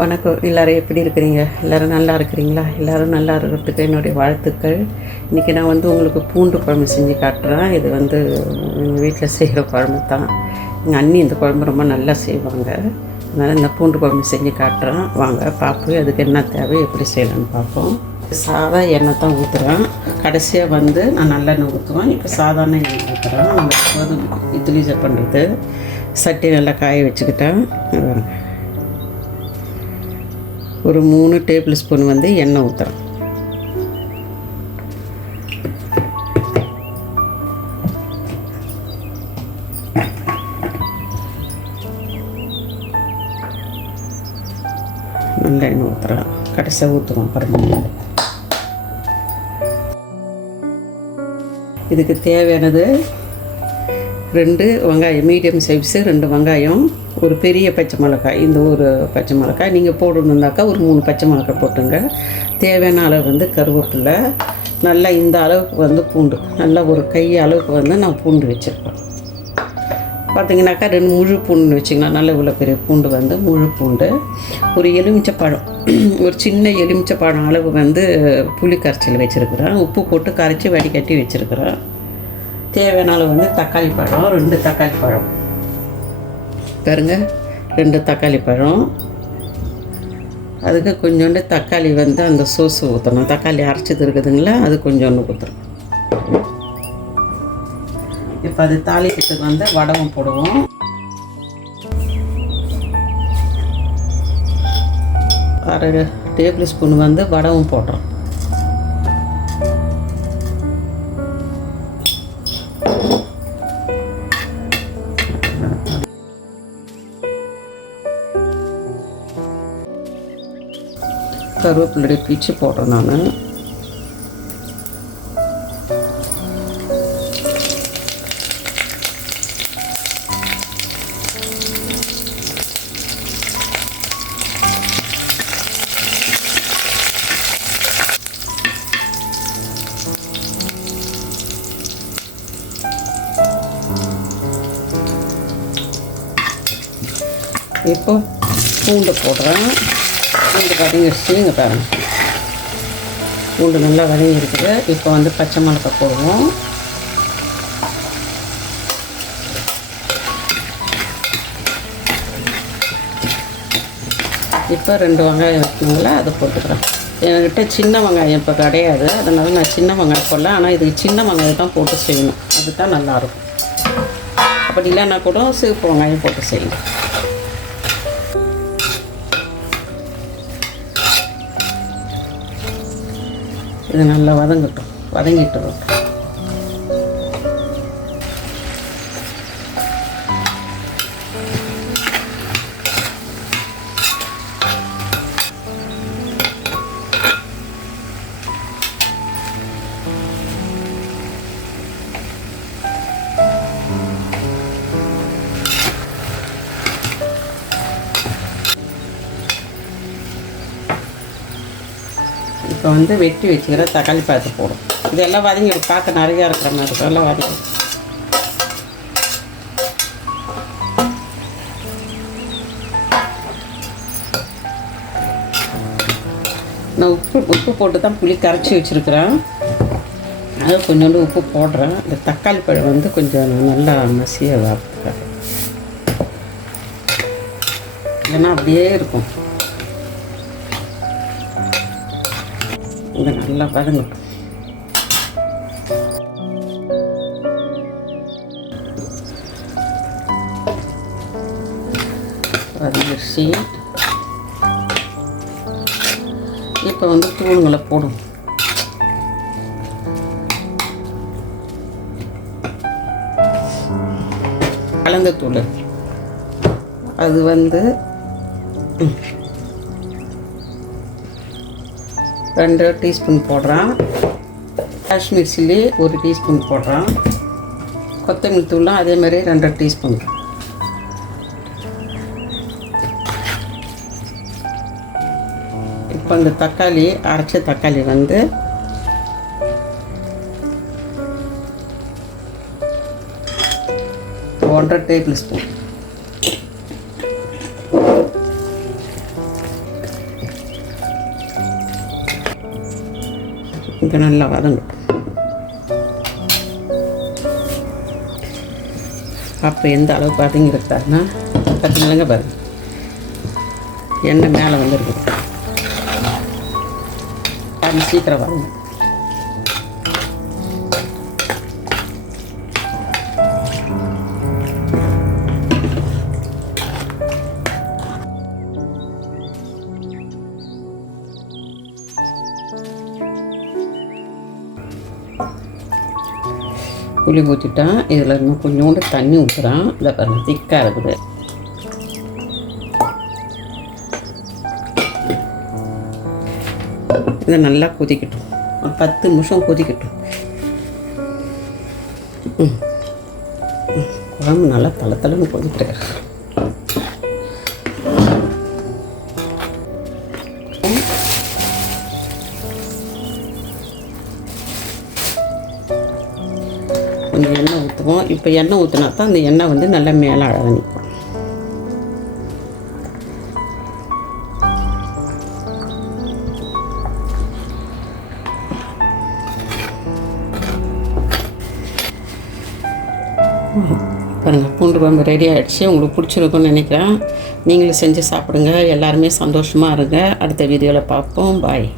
வணக்கம். எல்லோரும் எப்படி இருக்கிறீங்க? எல்லோரும் நல்லா இருக்கிறீங்களா? எல்லோரும் நல்லா இருக்கிறதுக்கு என்னுடைய வாழ்த்துக்கள். இன்றைக்கி நான் உங்களுக்கு பூண்டு குழம்பு செஞ்சு காட்டுறேன். இது எங்கள் வீட்டில் செய்கிற குழம்பு தான். எங்கள் அண்ணி இந்த குழம்பு ரொம்ப நல்லா செய்வாங்க. அதனால் இந்த பூண்டு குழம்பு செஞ்சு காட்டுறேன். வாங்க பார்ப்போம் அதுக்கு என்ன தேவை, எப்படி செய்யலான்னு பார்ப்போம். சாதா எண்ணெய் தான் ஊற்றுறேன். கடைசியாக நான் நல்லெண்ணெய் ஊற்றுவேன். இப்போ சாதாரண எண்ணெய் ஊற்றுறேன். நம்ம இட்லி பண்ணுறது சட்டி நல்லா காய வச்சுக்கிட்டேன். ஒரு 3 டேபிள் ஸ்பூன் எண்ணெய் ஊற்றுறேன். நல்ல எண்ணெய் ஊற்றுறேன். கடைசியாக ஊற்றுவோம் பாருங்க. இதுக்கு தேவையானது 2 வெங்காயம், மீடியம் சைஸு 2 வெங்காயம், ஒரு பெரிய பச்சை மிளகாய். இந்த ஒரு பச்சை மிளகாய் நீங்கள் போடணுன்னாக்கா ஒரு 3 பச்சை மிளகாய் போட்டுங்க. தேவையான அளவு கருவேப்பிலை, நல்லா இந்த அளவுக்கு பூண்டு, நல்லா ஒரு கை அளவுக்கு நான் பூண்டு வச்சுருப்பேன். பார்த்திங்கனாக்கா 2 முழு பூண்டு வச்சிங்கன்னா நல்ல இவ்வளோ பெரிய பூண்டு முழு பூண்டு. ஒரு எலுமிச்சைப்பழம், ஒரு சின்ன எலுமிச்சைப்பழம் அளவு புளி கரைச்சல் வச்சுருக்கிறேன். உப்பு போட்டு கரைச்சி வடிகட்டி வச்சுருக்கிறேன். தேவையான அளவு தக்காளி பழம், 2 தக்காளி பழம் பாருங்க, 2 தக்காளி பழம். அதுக்கு கொஞ்சோண்டு தக்காளி அந்த சோஸு ஊற்றணும். தக்காளி அரைச்சது இருக்குதுங்களா, அது கொஞ்சோண்டு ஊற்றுறோம். இப்போ அது தாளிக்கிறதுக்கு வடகம் போடுவோம். அரை டேபிள் ஸ்பூன் வடகம் போடுறோம். கருவேப்பிலை பிச்சு போடுறேன் நான். இப்போ பூண்டு போடுறேன். பூண்டு பார்த்தீங்க பாருங்க, பூண்டு நல்லா வதங்கி இருக்குது. இப்போ பச்சை மிளகாய் போடுவோம். இப்போ 2 வெங்காயம் வைக்குங்களா, அதை போட்டுக்கிறேன். என்கிட்ட சின்ன வெங்காயம் இப்போ கிடையாது, அதனால் நான் சின்ன வெங்காயம் போடல. ஆனால் இதுக்கு சின்ன வெங்காயம் தான் போட்டு செய்யணும், அதுதான் நல்லாயிருக்கும். அப்படி இல்லைன்னா கூட சிவப்பு வெங்காயம் போட்டு செய்யணும். இது நல்லா வதங்கிட்டு இப்போ வெட்டி வச்சுக்கிற தக்காளி பழத்தை போடும். இதெல்லாம் வதங்கி பார்க்க நிறையா இருக்கிற மாதிரி இருக்கும். எல்லாம் வதங்கி நான் உப்பு போட்டு தான் புளி கரைச்சி வச்சுருக்கிறேன். அதை கொஞ்சோண்டு உப்பு போடுறேன். இந்த தக்காளி பழம் கொஞ்சம் நல்லா மசிய வார்த்துக்காரு, இல்லைன்னா அப்படியே இருக்கும். இது நல்லா வதங்கட்டும். வதங்கிடுச்சு. இப்போ தூளுங்களை போடும். கலந்த தூள் அது 2 டீஸ்பூன் போடுறேன். காஷ்மீர் சில்லி 1 டீஸ்பூன் போடுறேன். கொத்தமல்லி தூள்லாம் அதே மாதிரி 2 டீஸ்பூன். இப்போ இந்த தக்காளி, அரைச்ச தக்காளி 1/2 டேபிள் ஸ்பூன். இப்போ நல்லா வதங்கும். அப்போ எந்த அளவு வதங்கிருக்காருன்னா பார்த்தீங்களங்க பாருங்க, எண்ணெய் மேலே வந்துருக்குது. அது சீக்கிரம் வதங்கும். புளி ஊற்றிட்டா இதில் இன்னும் கொஞ்சோண்டு தண்ணி ஊற்றுறான். இதை பாருங்க, திக்காக இருக்குது. இதை நல்லா கொதிக்கட்டும், 10 நிமிஷம் கொதிக்கட்டும். குழம்பு நல்லா தளன்னு கொதிக்கிட்டு. கொஞ்சம் எண்ணெய் ஊற்றுவோம். இப்போ எண்ணெய் ஊற்றினா தான் அந்த எண்ணெய் வந்து நல்லா மேலே அழகாக நிற்கும். பாருங்கள், பூண்டு குழம்பு ரெடி ஆகிடுச்சு. உங்களுக்கு பிடிச்சிருக்குன்னு நினைக்கிறேன். நீங்களும் செஞ்சு சாப்பிடுங்க. எல்லாருமே சந்தோஷமாக இருங்க. அடுத்த வீடியோவில் பார்ப்போம். பாய்.